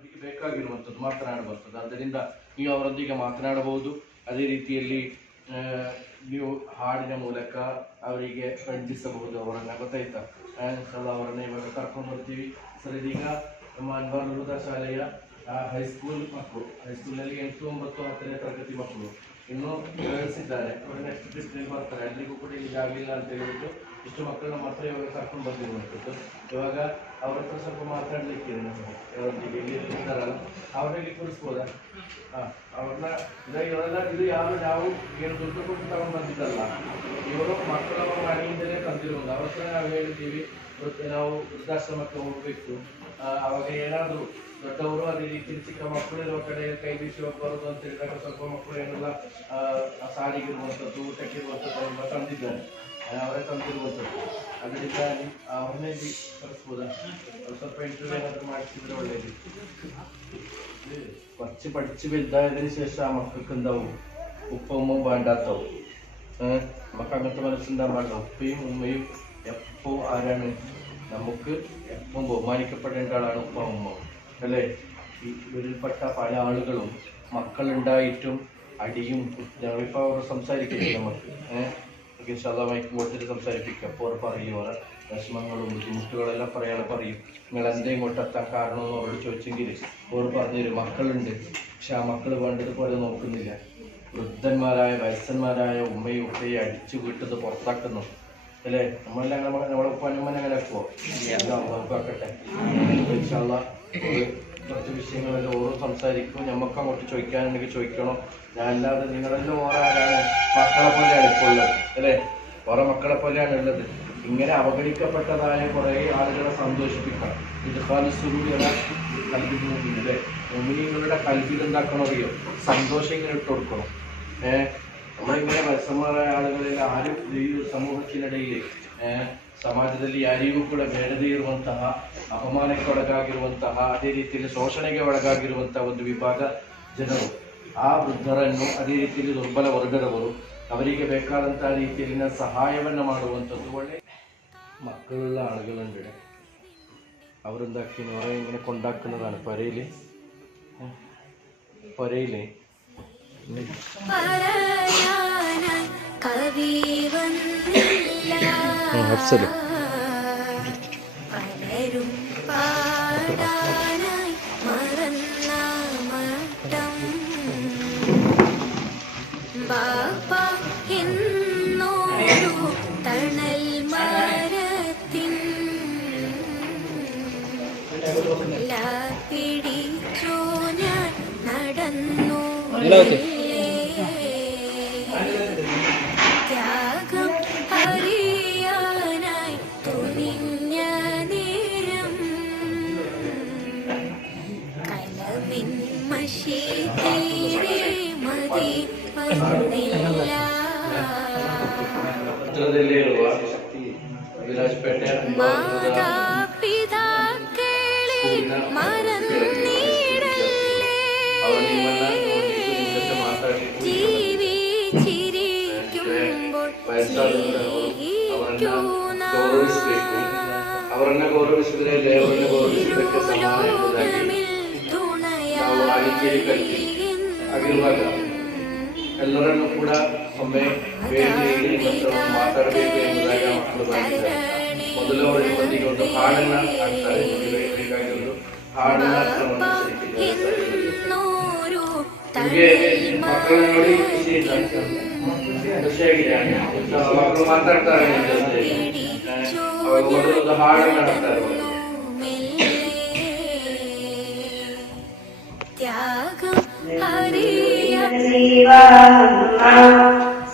ಅವರಿಗೆ ಬೇಕಾಗಿರುವಂಥದ್ದು ಮಾತನಾಡಬರ್ತದೆ. ಆದ್ದರಿಂದ ನೀವು ಅವರೊಂದಿಗೆ ಮಾತನಾಡಬಹುದು. ಅದೇ ರೀತಿಯಲ್ಲಿ ನೀವು ಹಾಡಿನ ಮೂಲಕ ಅವರಿಗೆ ರಂಜಿಸಬಹುದು ಅವರನ್ನು, ಗೊತ್ತಾಯ್ತಾ? ಅವರನ್ನು ಇವಾಗ ಕರ್ಕೊಂಡು ಬರ್ತೀವಿ. ಸರ್, ಇದೀಗ ನಮ್ಮ ಅನ್ವರ್ ಹುದಾ ಶಾಲೆಯ ಹೈಸ್ಕೂಲ್ ಮಕ್ಕಳು, ಹೈಸ್ಕೂಲ್ನಲ್ಲಿ 8, 9, 10ನೇ ತರಗತಿ ಮಕ್ಕಳು ಇನ್ನೂ ಬೆಳೆಸಿದ್ದಾರೆ. ಅವರು ನೆಕ್ಸ್ಟ್ ಡಿಸ್ಟ್ರಿಕ್ಟ್ ಬರ್ತಾರೆ. ಅಲ್ಲಿಗೂ ಕೂಡ ಈಗ ಆಗಲಿಲ್ಲ ಅಂತ ಹೇಳಿಬಿಟ್ಟು ಇಷ್ಟು ಮಕ್ಕಳನ್ನ ಮಾತ್ರ ಇವಾಗ ಕರ್ಕೊಂಡು ಬಂದಿರುವಂಥದ್ದು. ಇವಾಗ ಅವ್ರ ಹತ್ರ ಸ್ವಲ್ಪ ಮಾತಾಡಲಿಕ್ಕೆ ಅವರೊಂದಿಗೆ ಇಲ್ಲಿ ಇರ್ತಾರಲ್ಲ, ಅವರಲ್ಲಿ ಕೂರಿಸ್ಬೋದಾ? ಅವ್ರನ್ನ ಇದು ಯಾರು ನಾವು ಏನು ದುಡ್ಡು ಕೊಟ್ಟು ತಗೊಂಡು ಬಂದಿದ್ದಲ್ಲ, ಇವರು ಮಕ್ಕಳ ಮನೆಯಿಂದಲೇ ತಂದಿರುವುದು. ಅವ್ರ ಹತ್ರ ನಾವು ಹೇಳಿದ್ದೀವಿ ನಾವು ವೃದ್ಧಾಶ್ರಮಕ್ಕೆ ಹೋಗಬೇಕು, ಅವಾಗ ಏನಾದರೂ ದೊಡ್ಡವರು ಅದೇ ರೀತಿ ಚಿಕ್ಕ ಮಕ್ಕಳು ಇರುವ ಕಡೆ ಕೈ ಬೀಸಿ ಬರೋದು ಅಂತ ಹೇಳಿದಾಗ ಸ್ವಲ್ಪ ಮಕ್ಕಳು ಏನೆಲ್ಲ ಸಾರಿಗಿರುವಂಥದ್ದು, ಊಟಕ್ಕಿರುವಂಥದ್ದು ತಂದಿದ್ದಾರೆ, ಅವರೇ ತಂದಿರುವಂಥದ್ದು. ಅದರಿಂದ ಅವ್ರನ್ನೇ ಕಳಿಸ್ಬೋದಾ? ಸ್ವಲ್ಪ ಇಂಟರ್ವ್ಯೂ ಏನಾದರೂ ಮಾಡಿಸಿದ್ರೆ ಒಳ್ಳೇದು. പഠിച്ച് വലുതായതിനു ശേഷം ആ മക്കൾക്ക് എന്താവും? ഉപ്പയും വേണ്ടാത്തവും. നമുക്ക് അങ്ങനത്തെ മനസ്സുണ്ടാകാൻ പാടില്ല. ഉപ്പയും ഉമ്മയും എപ്പോൾ ആരാണ്? നമുക്ക് എപ്പം ബഹുമാനിക്കപ്പെടേണ്ട ആളാണ് ഉപ്പ ഉമ്മ, അല്ലേ? ഇവരിൽപ്പെട്ട പല ആളുകളും മക്കളുണ്ടായിട്ടും അടിയും, ഞങ്ങളിപ്പോൾ അവർ സംസാരിക്കില്ല നമുക്ക് മൈക്ക് കൊടുത്തിട്ട് സംസാരിപ്പിക്കുക. അപ്പോൾ അവർ പറയും അവരുടെ വിഷമങ്ങളും ബുദ്ധിമുട്ടുകളെല്ലാം പറയും. നിങ്ങൾ എന്താ ഇങ്ങോട്ട് എത്താൻ കാരണമെന്ന് അവരോട് ചോദിച്ചെങ്കിൽ അവർ പറഞ്ഞുതരും മക്കളുണ്ട്, പക്ഷെ ആ മക്കൾ വേണ്ടതുപോലെ നോക്കുന്നില്ല. വൃദ്ധന്മാരായ വയസ്സന്മാരായ ഉമ്മയും ഉപ്പയും അടിച്ചു വീട്ടത് പുറത്താക്കുന്നു, അല്ലേ? നമ്മളെല്ലാം നമ്മളെ ഉപ്പാനമ്മനെ അങ്ങനെ ആക്കുമോ? ആക്കട്ടെ. കുറച്ച് വിഷയങ്ങളെല്ലാം ഓരോ സംസാരിക്കും. നമുക്ക് അങ്ങോട്ട് ചോദിക്കാനുണ്ടെങ്കിൽ ചോദിക്കണം. ഞാനല്ലാതെ നിങ്ങളെല്ലാം ഓരോ ആരാണ്? മക്കളെ പോലെയാണ് ഇപ്പോൾ ഉള്ളത്, അല്ലേ? ഓരോ മക്കളെ പോലെയാണ് ഉള്ളത്. ഇങ്ങനെ അവഗണിക്കപ്പെട്ടതായ കുറേ ആളുകളെ സന്തോഷിപ്പിക്കണം. ഇത് സുരൂരിയുടെ കൽവില്ലേ? മുമിനിങ്ങളുടെ കൽവിൽ എന്താക്കണം അറിയോ? സന്തോഷം ഇങ്ങനെ ഇട്ട് കൊടുക്കണം. നമ്മളിങ്ങനെ വയസ്സന്മാരായ ಆಳುಗಳೆಲ್ಲ ಆರು ಸಮೂಹത്തിനിടയിൽ ಸಮಾಜದಲ್ಲಿ ಯಾರಿಗೂ ಕೂಡ ಬೇಡದೇ ಇರುವಂತಹ, ಅಪಮಾನಕ್ಕೆ ಒಳಗಾಗಿರುವಂತಹ, ಅದೇ ರೀತಿಯಲ್ಲಿ ಶೋಷಣೆಗೆ ಒಳಗಾಗಿರುವಂತಹ ಒಂದು ವಿಭಾಗ ಜನರು, ಆ ವೃದ್ಧರನ್ನು, ಅದೇ ರೀತಿಯಲ್ಲಿ ದುರ್ಬಲ ವರ್ಗದವರು, ಅವರಿಗೆ ಬೇಕಾದಂತಹ ರೀತಿಯಲ್ಲಿನ ಸಹಾಯವನ್ನು ಮಾಡುವಂಥದ್ದು. ಒಳ್ಳೆ മക്കളുള്ള ആളുകളുണ്ട്. അവരെന്താക്കുന്നു? അവരെ ഇങ്ങനെ കൊണ്ടാക്കുന്നതാണ് പൊരയില് ത്യാഗം അറിയാനായി തുനിഞ്ഞ നേരം കലവിൻ മഷി തീരെ മതി വന്നില്ല. മാതാപിതാക്കളെ മറന്നിടല്ലേ, ജീവിച്ചിരിക്കുമ്പോൾ അവരെന്നെ ഗൗരവിച്ചതിനെ അവരെന്നെ ഗൗരവിച്ചതൊക്കെ സമാനമായി ಆಗಿರುವಾಗ ಎಲ್ಲರನ್ನೂ ಕೂಡ ಒಮ್ಮೆ ಬೇರೆ ಮಾತಾಡಬೇಕು ಎಂಬುದಾಗಿ ಮಕ್ಕಳು ಬಂದಿದ್ದಾರೆ. ಮೊದಲು ಅವರಿಗೆ ಒಂದಿಗೆ ಒಂದು ಹಾಡನ್ನ ಹಾಡ್ತಾರೆ. ಬೇಕಾಗಿರೋದು ಹಾಡನ್ನ ನಿಮಗೆ ಮಕ್ಕಳನ್ನ ನೋಡಿ ಖುಷಿಯಾಗಿದೆ. ಮಕ್ಕಳು ಮಾತಾಡ್ತಾರೆ ಜೊತೆ, ಅವಾಗ ಮೊದಲೊಂದು ಹಾಡನ್ನ ಹಾಡ್ತಾರೆ.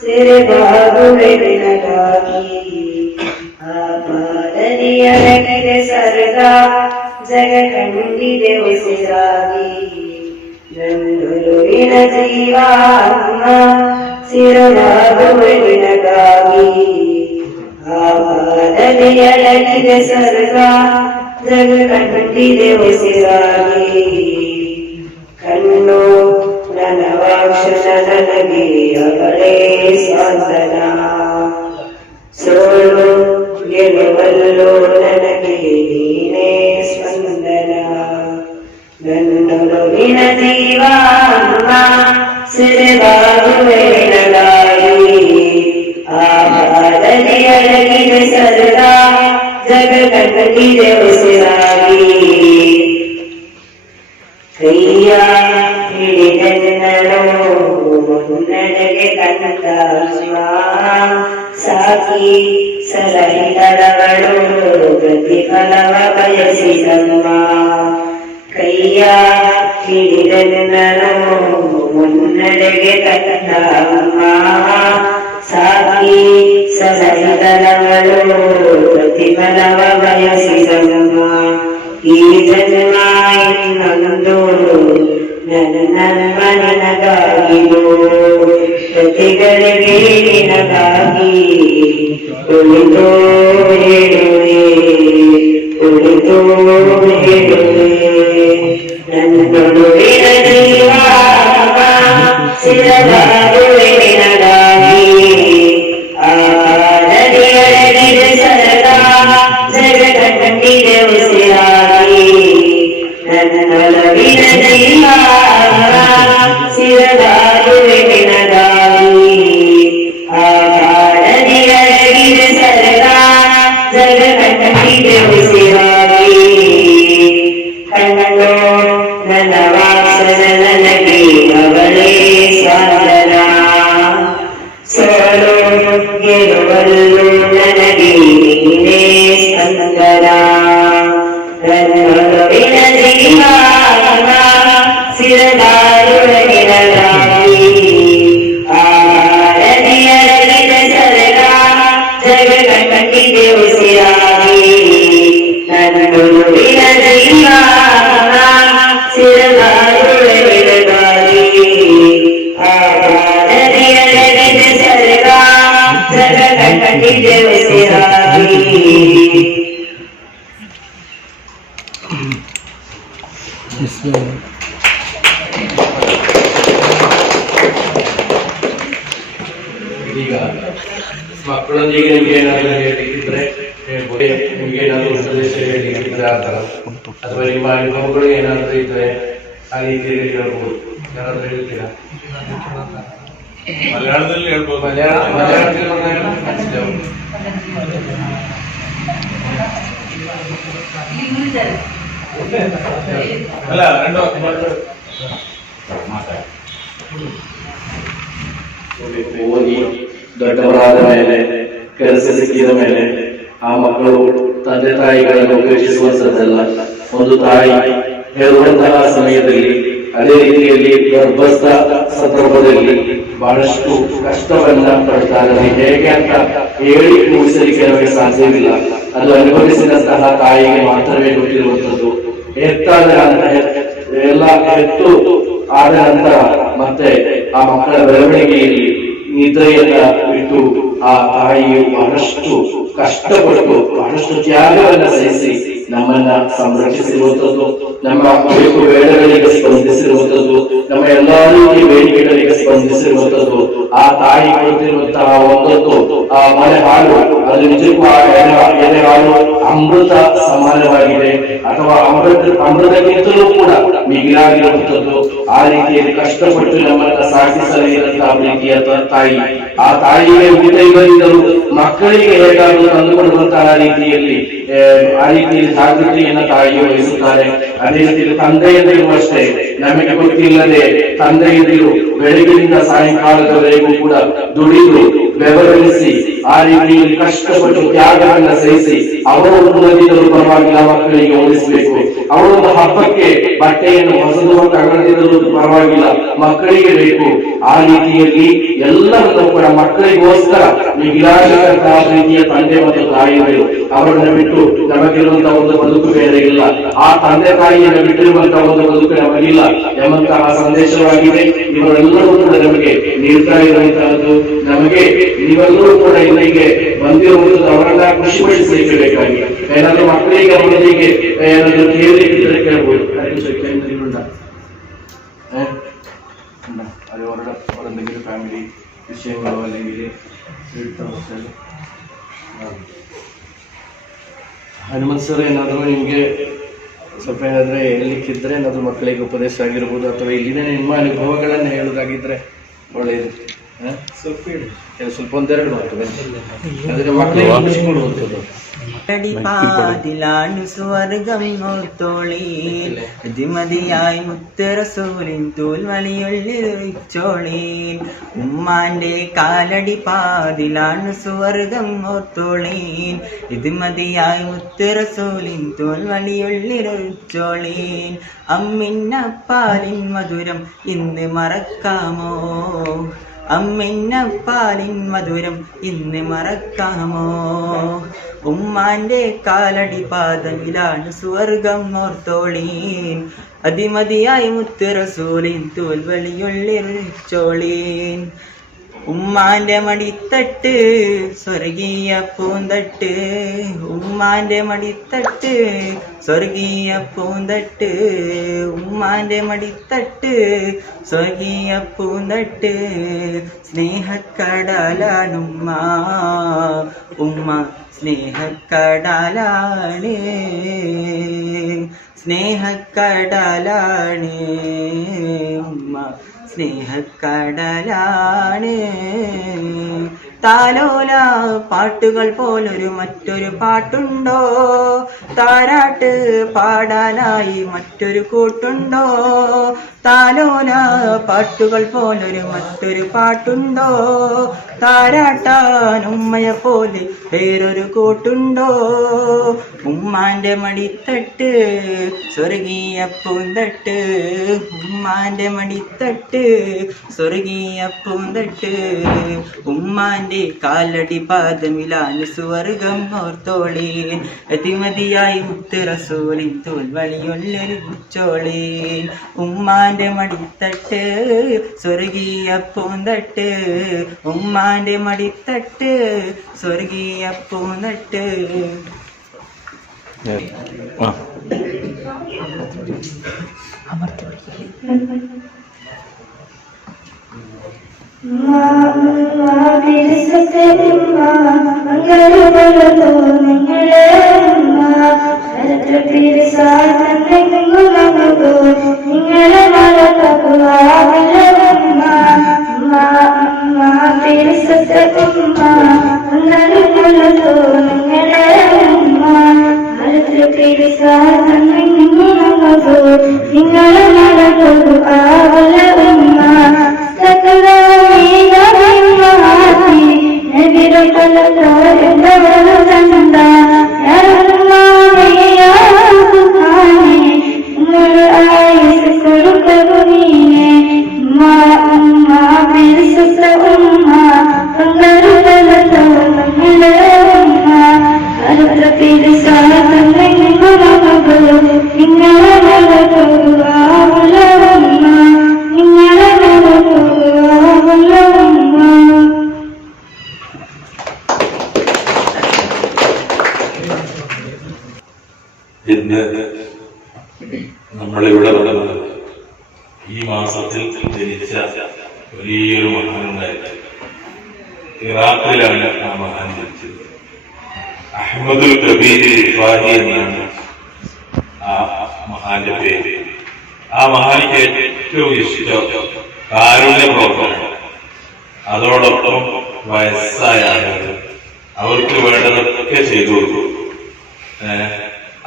ಸಿರೆ ಬಾಗುವೆ ನಿನಗಾಗಿ ಆಪಾದನೆಯೊಳಗಿದೆ ಸರ್ಗ ಜಗ ಕಂಡಿದೆ ಉಸಿರಾಗಿ ನಂದುರುವಿನ ಜೀವ ಸಿರವಾಗುವೆ ನಿನಗಾಗಿ ಆಪಾದನೆಯೊಳಗಿದೆ ಸರ್ಗ ಜಗ ಕಂಡಿದೆ ಉಸಿರಾಗಿ ಕಣ್ಣು ನನವಾಕ್ಷಣ ನನಗೆ ಅವಳೇ ಸ್ವಾತನ ಸೋಲು ಗೆಲುವಲ್ಲೋ ನನಗೆ ನೀನೇ ಸ್ಪಂದನ ನನ್ನೊಲವಿನ ಜೀವಾಂಗ ಸಿರಿವಾಗುವೆನಗಾಗಿ ಆಹಾರದಲ್ಲಿ ಅಡಗಿದೆ ಸದಾ ಜಗ ಕಟ್ಟಿದೆ ಉಸಿರಾಗಿ ಕೈಯ ಹಿಡಿದೆನ್ನೋ ಮುನ್ನಡೆಗೆ ತಂದ ಸಾಕಿ ಸಲಹಿದಳಗಳು ಪ್ರತಿಫಲವ ಬಯಸಿದಮ್ಮ ಕೈಯ ಹಿಡಿದೆನ್ನೋ ಮುನ್ನಡೆಗೆ ತಂದ ಸಾಕಿ ಸಲಹಿದಳಗಳು ಪ್ರತಿಫಲವ ಬಯಸಿದಮ್ಮ ಈ ಜನ್ಮ ಇನ್ನೊಂದು ನನ್ನ ಮನಗಾಗಿದು ಪ್ರತಿಗಳಿಗೆ ನಿನಗಾಗಿ ಉಳಿದು ಹೇಳುವೆ ಉಳಿದು ಹೇಳುವೆ ನನ್ನೊಲವಿನ ಜೀವ ಸಿರವಾಗುವೆ ನಿನಗಾಗಿ ಆಡಿದೆ ಸದಾ ಜಗದ ಕಂಡಿದೆ ಉಸಿರಾಗಿ ನನ್ನೊಲವಿನ ಜೀವ ಸಿರವಾಗುವೆ ನಿನಗಾಗಿ ಆಡಿದೆ ಸದಾ ಜಗದ ಕಂಡಿದೆ ಉಸಿರಾಗಿ ಕಣ್ಣು ನನ್ನ ವಾಸನ ನನಗೆ ಅವಳೇ ಸಾಧನ ಸೋಲು ಗೆಲುವಲ್ಲು ನನಗೆ ನೀನೇ ಸ್ಪಂದನ ನನ್ನೊಲವಿನ ಜೀವ ಸಿರದಾರುವೆ ನಿನಗಾಗಿ ಆರದಿಯರಗಿದೆ ಸದಾ ಜಗದ ಕಂಡಿದೆ ಉಸಿರಾಗಿ ನನ್ನೊಲವಿನ ಜೀವ ಸಿರದಾರುವೆ ನಿನಗಾಗಿ ಆರದಿಯರಗಿದೆ ಸದಾ ಜಗದ ಕಂಡಿದೆ ಉಸಿರಾಗಿ ಈಗ ಮಕ್ಕಳೊಂದಿಗೆ ನಿಮ್ಗೆ ಏನಾದರೂ ಹೇಳಲಿಕ್ಕಿದ್ರೆ ಹೇಳ್ಬೋದು. ನಿಮ್ಗೆ ಏನಾದರೂ ಸಂದೇಶ ಹೇಳಲಿಕ್ಕಿದ್ರೆ ಆ ಥರ ಅಥವಾ ನಿಮ್ಮ ಅನುಭವಗಳು ಏನಾದರೂ ಇದ್ರೆ ಆ ರೀತಿಯಲ್ಲಿ ಹೇಳ್ಬೋದು. ಯಾರಾದ್ರೂ ಹೇಳ್ತೀರಾ? ಮಲಯಾಳದಲ್ಲಿ ಹೇಳ್ಬೋದು. ಮಲಯಾಳದಲ್ಲಿ ಅಲ್ಲ రెండు ಓದಿ ದೊಡ್ಡವರಾದ ಮೇಲೆ ಕೆಲಸ ಸಿಕ್ಕಿದ ಮೇಲೆ ಆ ಮಕ್ಕಳು ತಂದೆ ತಾಯಿಗಳನ್ನು ಉಪೇಕ್ಷಿಸುವಂತದ್ದಲ್ಲ. ಒಂದು ತಾಯಿ ಹೇಳುವಂತಹ ಸಮಯದಲ್ಲಿ ಅದೇ ರೀತಿಯಲ್ಲಿ ಗರ್ಭಸ್ಥ ಸಂದರ್ಭದಲ್ಲಿ ಬಹಳಷ್ಟು ಕಷ್ಟವನ್ನ ಪಡ್ತಾರೆ. ಹೇಗೆ ಅಂತ ಹೇಳಿ ಮುಗಿಸಲಿಕ್ಕೆ ನಮಗೆ ಸಾಧ್ಯವಿಲ್ಲ. ಅದು ಅನುಭವಿಸಿದಂತಹ ತಾಯಿಗೆ ಮಾತ್ರವೇ ಗೊತ್ತಿರುವಂತದ್ದು. ಹೆತ್ತಾದ ಎಲ್ಲ ಹೆತ್ತು ಆದ ನಂತರ ಮತ್ತೆ ಆ ಮಕ್ಕಳ ಬೆಳವಣಿಗೆಯಲ್ಲಿ ನಿದ್ರೆಯನ್ನ ಬಿಟ್ಟು ಆ ತಾಯಿಯು ಬಹಳಷ್ಟು ಕಷ್ಟಪಟ್ಟು ಬಹಳಷ್ಟು ತ್ಯಾಗವನ್ನ ಸಹಿಸಿ ನಮ್ಮನ್ನ ಸಂರಕ್ಷಿಸಿರುವಂತದ್ದು, ನಮ್ಮ ಬೇಕು ಬೇಡಗಳಿಗೆ ಸ್ಪಂದಿಸಿರುವಂತದ್ದು, ನಮ್ಮ ಎಲ್ಲಾ ರೀತಿಯ ಬೇಡಿಕೆಗಳಿಗೆ ಸ್ಪಂದಿಸಿರುವಂತದ್ದು. ಆ ತಾಯಿ ಕೊಡುತ್ತಿರುವಂತಹ ಒಂದೊಂದು ಆ ಮನೆ ಹಾಲು ಅದು ನಿಜಕ್ಕೂ ಆ ಎಲೆ ಹಾಲು ಅಮೃತ ಸಮಾನವಾಗಿದೆ ಅಥವಾ ಅಮೃತಕ್ಕಿಂತಲೂ ಕೂಡ ಮಿಗಿಲಾಗಿರುವಂತದ್ದು. ಆ ರೀತಿಯಲ್ಲಿ ಕಷ್ಟಪಟ್ಟು ನಮ್ಮನ್ನ ಸಾಗಿಸಲಿರುವಂತಹ ಪ್ರೀತಿಯ ತಾಯಿ, ಆ ತಾಯಿಗೆ ಉಳಿದವರು ಮಕ್ಕಳಿಗೆ ಹೇಗಾದರೂ ತಂದುಕೊಡುವಂತಹ ರೀತಿಯಲ್ಲಿ ಆ ರೀತಿಯಲ್ಲಿ ಜಾಗೃತಿಯನ್ನ ತಾಯಿ ವಹಿಸುತ್ತಾರೆ. ಅದೇ ರೀತಿಯಲ್ಲಿ ತಂದೆಯಂದಿರು ಅಷ್ಟೇ, ನಮಗೆ ಗೊತ್ತಿಲ್ಲದೆ ತಂದೆಯಂದಿರು ಬೆಳಗಿನಿಂದ ಸಾಯಂಕಾಲದವರೆಗೂ ಕೂಡ ದುಡಿದು ಬೆವರಿಸಿ ಆ ರೀತಿಯಲ್ಲಿ ಕಷ್ಟಪಟ್ಟು ತ್ಯಾಗವನ್ನ ಸಹಿಸಿ ಅವರು ಓದಿದರೂ ಪರವಾಗಿಲ್ಲ ಮಕ್ಕಳಿಗೆ ಓದಿಸಬೇಕು. ಅವರೊಂದು ಹಬ್ಬಕ್ಕೆ ಬಟ್ಟೆಯನ್ನು ಹೊಸದು ತಗೊಳ್ಳಿದರೂ ಪರವಾಗಿಲ್ಲ ಮಕ್ಕಳಿಗೆ ಬೇಕು. ಆ ರೀತಿಯಲ್ಲಿ ಎಲ್ಲವನ್ನೂ ಕೂಡ ಮಕ್ಕಳಿಗೋಸ್ಕರ ಮಿಗಿಲಾಗಿರುವಂತಹ ಪ್ರೀತಿಯ ತಂದೆ ಮತ್ತು ತಾಯಿಗಳು. ಅವರನ್ನ ಬಿಟ್ಟು ನಮಗಿರುವಂತಹ ಒಂದು ಬದುಕು ಬೇರೆ ಇಲ್ಲ, ಆ ತಂದೆ ತಾಯಿಯನ್ನು ಬಿಟ್ಟಿರುವಂತಹ ಒಂದು ಬದುಕು ನಮಗಿಲ್ಲ ಎಂಬಂತಹ ಸಂದೇಶವಾಗಿದೆ. ಇವರೆಲ್ಲರೂ ಕೂಡ ನಮಗೆ ನೀಡ್ತಾ ಇರುವಂತಹದ್ದು. ನಮಗೆ ನೀವೆಲ್ಲರೂ ಕೂಡ ಇಲ್ಲಿಗೆ ಬಂದಿರುವಂತದ್ದು ಅವರನ್ನ ಖುಷಿಪಡಿಸಲಿಕ್ಕೆ ಬೇಕಾಗಿ. ಏನಾದ್ರೂ ಮಕ್ಕಳಿಗೆ ಅವರಿಗೆ ಏನಾದ್ರೂ ಕೇಳಲಿಕ್ಕಿದ್ರೆ ಕೇಳ್ಬೋದು. അത് അവരെന്തെങ്കിലും ഫാമിലി വിഷയങ്ങളോ അല്ലെങ്കിൽ ಹನುಮಂತ್ ಸರ್ ಏನಾದರೂ ನಿಮಗೆ ಸ್ವಲ್ಪ ಏನಾದರೆ ಹೇಳಲಿಕ್ಕಿದ್ರೆ ಏನಾದರೂ ಮಕ್ಕಳಿಗೆ ಉಪದೇಶ ಆಗಿರ್ಬೋದು, ಅಥವಾ ಇಲ್ಲಿನ ನಿಮ್ಮ ಅನುಭವಗಳನ್ನು ಹೇಳೋದಾಗಿದ್ರೆ ಒಳ್ಳೆಯದು. ಸ್ವಲ್ಪ ಹೇಳಿ, ಸ್ವಲ್ಪ ಒಂದೆರಡು ಆಗ್ತದೆ, ಅದರ ಮಕ್ಕಳಿಗೆ ಖುಷಿ ಕೊಡುವಂಥದ್ದು. പാതിലാണു സ്വർഗം ഓർത്തോളീൻ അതിമതിയായി മുത്തറസൂലിൻ തൂൽവളിയുള്ളിച്ചോളീൻ ഉമ്മാന്റെ കാലടി പാതിലാണു സ്വർഗം ഓർത്തോളീൻ ഇതിമതിയായി മുത്തറസൂലിൻ തൂൽവളിയുള്ളിച്ചോളീൻ അമ്മിന്നപ്പാലിൻ മധുരം ഇന്ന് മറക്കാമോ, അമ്മിന്നപ്പാലിൻ മധുരം ഇന്ന് മറക്കാമോ, ഉമ്മാന്റെ കാലടി പാദമിലാണ് സ്വർഗം ഓർത്തോളീൻ അതിമതിയായി മുത്ത് റസൂലിൻ തൂൽവളിയുള്ളിച്ചോളീൻ ഉമ്മാന്റെ മടിത്തട്ട് സ്വർഗീയ പൂന്തട്ട്, ഉമ്മാന്റെ മടിത്തട്ട് സ്വർഗീയ പൂന്തട്ട്, ഉമ്മാന്റെ മടിത്തട്ട് സ്വർഗീയ പൂന്തട്ട്, സ്നേഹക്കടലാണുമ്മ ഉമ്മ സ്നേഹക്കടലാണ്, സ്നേഹക്കടലാണ് ഉമ്മ സ്നേഹക്കടലാണ്. താലോല പാട്ടുകൾ പോലൊരു മറ്റൊരു പാട്ടുണ്ടോ, താരാട്ട് പാടാനായി മറ്റൊരു കൂട്ടുണ്ടോ, താലോല പാട്ടുകൾ പോലൊരു മറ്റൊരു പാട്ടുണ്ടോ, താരാട്ടാൻ ഉമ്മയെ പോലെ വേറൊരു കൂട്ടുണ്ടോ, ഉമ്മാന്റെ മടിത്തട്ട് സ്വർഗീയ പൂന്തട്ട്, ഉമ്മാന്റെ മടിത്തട്ട് സ്വർഗീയ പൂന്തട്ട്, ഉമ്മാന്റെ കാലടി പാദമിലാണ് സ്വർഗം ഓർത്തോളീൻ അതിമതിയായി മുത്ത് റസൂലിൻ തൂൽവളിയുള്ളിച്ചോളീൻ ഉമ്മാന്റെ മടിത്തട്ട് സ്വർഗീയ പൂന്തട്ട്, ഉമ്മാന്റെ മടിത്തട്ട് സ്വർഗീയ പൂന്തട്ട്. ഇന്ന് നമ്മളിവിടെ വന്നത് ഈ മാസത്തിൽ ജനിച്ച വലിയൊരു മഹാനുണ്ടായിരുന്നു. ഇറാഖിലാണ് ആ മഹാൻ ജനിച്ചത്. അഹ്മദുൽ കബീർ റിഫായി എന്നാണ് ആ മഹാന്റെ പേര്. ആ മഹാനിക്ക് ഏറ്റവും ഇഷ്ടം കാരുണ്യ പ്രവർത്തനം, അതോടൊപ്പം വയസ്സായ ആളുകൾ അവർക്ക് വേണ്ടതൊക്കെ ചെയ്തു കൊടുക്കും.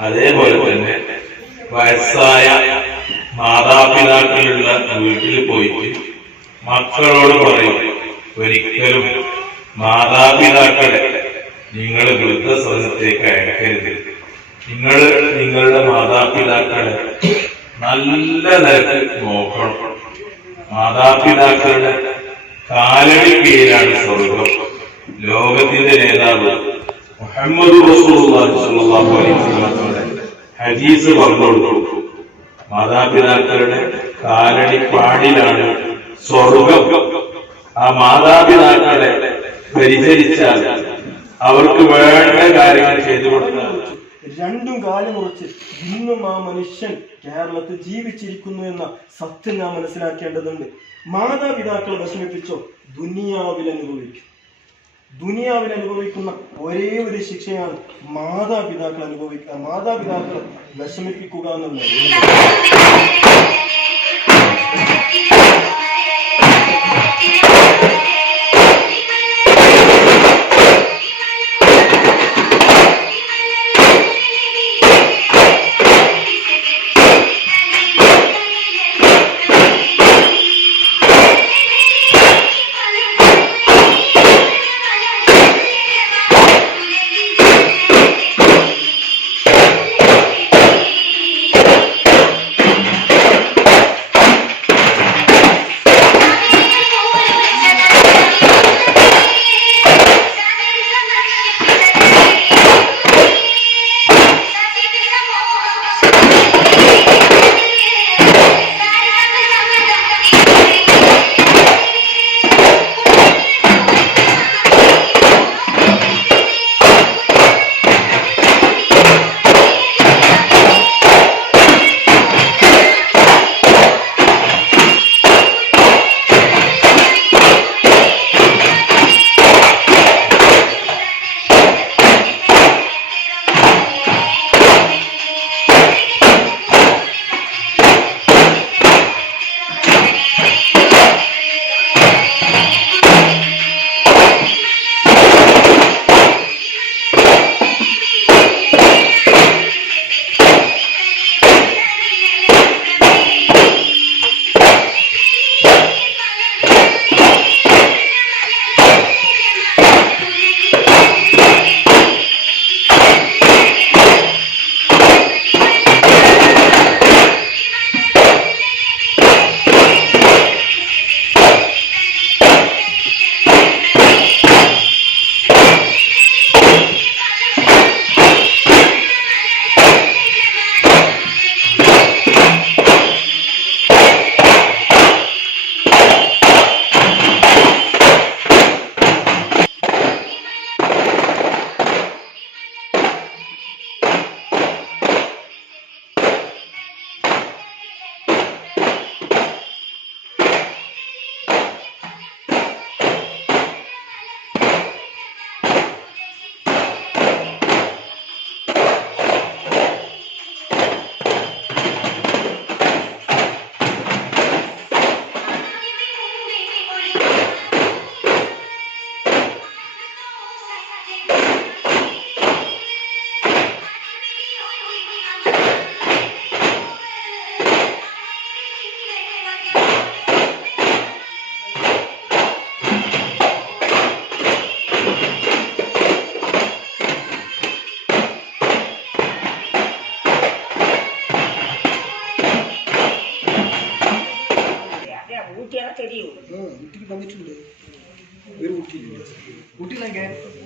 അതേപോലെ തന്നെ വയസ്സായ മാതാപിതാക്കളുള്ള വീട്ടിൽ പോയിട്ട് മക്കളോട് പറയും, ഒരിക്കലും മാതാപിതാക്കളെ നിങ്ങൾ വൃദ്ധസദനത്തേക്ക് അയക്കരുത്. നിങ്ങൾ നിങ്ങളുടെ മാതാപിതാക്കളെ നല്ല നിലക്ക് നോക്കണം. മാതാപിതാക്കളുടെ കാലടി കീഴിലാണ് സ്വർഗം. ലോകത്തിന്റെ നേതാവ് മുഹമ്മദ് റസൂലുള്ളാഹി സ്വല്ലല്ലാഹു അലൈഹി വസല്ലം ഹദീസ് പറഞ്ഞു, മാതാപിതാക്കളുടെ കാലടി പാടിലാണ് സ്വർഗം. ആ മാതാപിതാക്കളെ പരിചരിച്ചാൽ, അവർക്ക് വേണ്ട കാര്യങ്ങൾ ചെയ്തു കൊടുത്താൽ രണ്ടും കാലം മുറിച്ച് ഇന്നും ആ മനുഷ്യൻ കേരളത്തിൽ ജീവിച്ചിരിക്കുന്നു എന്ന സത്യം നാം മനസ്സിലാക്കേണ്ടതുണ്ട്. മാതാപിതാക്കളെ വിഷമിപ്പിച്ചോ ദുനിയാവിൽ അനുഭവിക്കും. ദുനിയാവിൽ അനുഭവിക്കുന്ന ഒരേ ഒരു ശിക്ഷയാണ് മാതാപിതാക്കൾ വിഷമിപ്പിക്കുക എന്നുള്ളത്.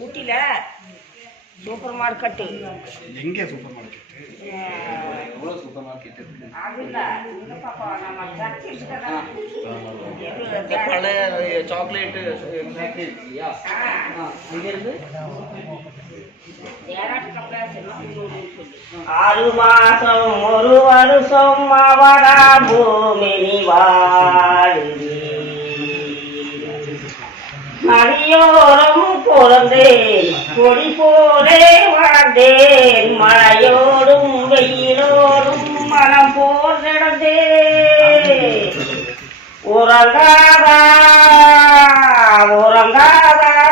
ಊಟಿಲ ಸೂಪರ್ ಮಾರ್ಕೆಟ್ ಹೆಂಗೆ ಸೂಪರ್ ಮಾರ್ಕೆಟ್ ಆಗಿಲ್ಲ ಈಗ ಪಾಪ ನಮ್ಮ ಚರ್ಚ್ ಇರ್ತದ ചോക്ലേറ്റ് ஆறு மாசம் ஒரு வருஷம் அவரா பூமினி வாழுது நதியோரம் பிறந்தேன் கொடி போலே வாழ்ந்தேன் மழையோடும் வெயிலோடும் மனம் போல் நடந்தேன் உறங்காதா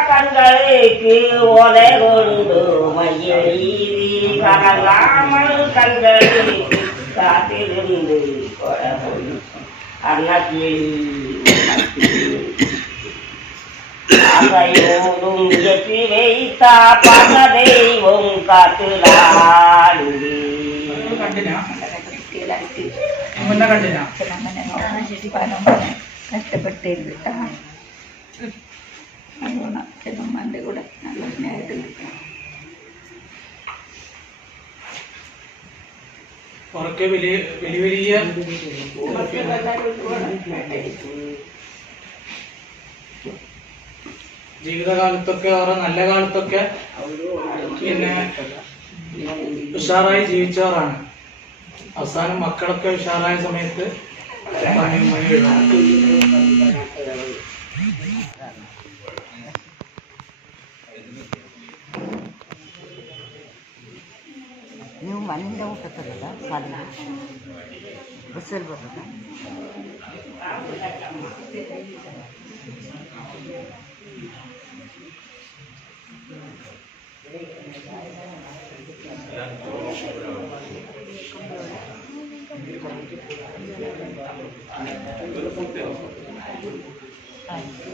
கண்களுக்கு ஒலை கொண்டு மையெழுதி கலங்காமல் கண்களுக்கு காத்திருந்து கொடை அன்னத்தில் அசையோடும் எட்டி வைத்தா பல தெய்வம் காத்துலாடுது കഷ്ടപ്പെട്ടിരുന്നു അതുകൊണ്ട് ചെന്നമ്മൻ്റെ കൂടെ നല്ല സ്നേഹത്തിൽ ഉറക്കെ വലിയ വലിയ ജീവിതകാലത്തൊക്കെ അവരുടെ നല്ല കാലത്തൊക്കെ പിന്നെ ഉഷാറായി ജീവിച്ചവരാണ്. അവസാനം മക്കളൊക്കെ ഉഷാറായ സമയത്ത് ನೀವು ಮನೆಯಿಂದ ಊಟ ತರಲ್ಲ ಸಾಲಿಗೆ ಬಸ್ಸಲ್ಲಿ ಬರೋದ ಆಯ್ತು